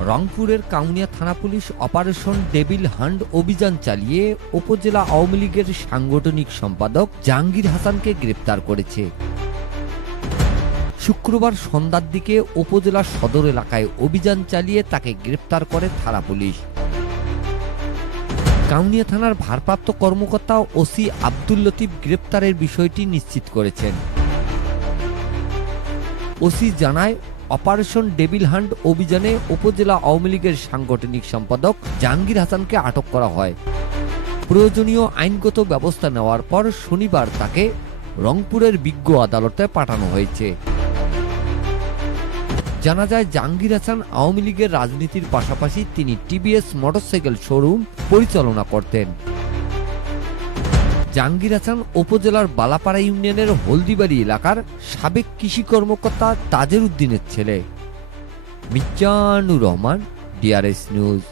রংপুরের কাউনিয়া থানা police operation devil হান্ড অভিযান চালিয়ে উপজেলা আওয়ামী লীগের সাংগঠনিক সম্পাদক জাহাঙ্গীর হাসানকে গ্রেপ্তার করেছে। শুক্রবার সন্ধ্যার দিকে উপজেলা সদর এলাকায় অভিযান চালিয়ে তাকে গ্রেপ্তার করে থানা পুলিশ। কাউনিয়া থানার ভারপ্রাপ্ত কর্মকর্তা ওসি আব্দুল লতিফ গ্রেপ্তারের বিষয়টি নিশ্চিত করেছেন। ওসি জানায়, অপারেশন ডেবিল হান্ট অভিযানে উপজেলা আওয়ামী লীগের সাংগঠনিক সম্পাদক জাহাঙ্গীর হাসানকে আটক করা হয়। প্রয়োজনীয় আইনগত ব্যবস্থা নেওয়ার পর শনিবার তাকে রংপুরের বিজ্ঞ আদালতে পাঠানো হয়েছে। জানা যায়, জাহাঙ্গীর হাসান আওয়ামী লীগের রাজনীতির পাশাপাশি তিনি টিভিএস মোটরসাইকেল শোরুম পরিচালনা করতেন। জাহাঙ্গীর হাসান উপজেলার বালাপাড়া ইউনিয়নের হলদিবাড়ি এলাকার সাবেক কৃষি কর্মকর্তা তাজের উদ্দিনের ছেলে। Mizanur Rahman DRS news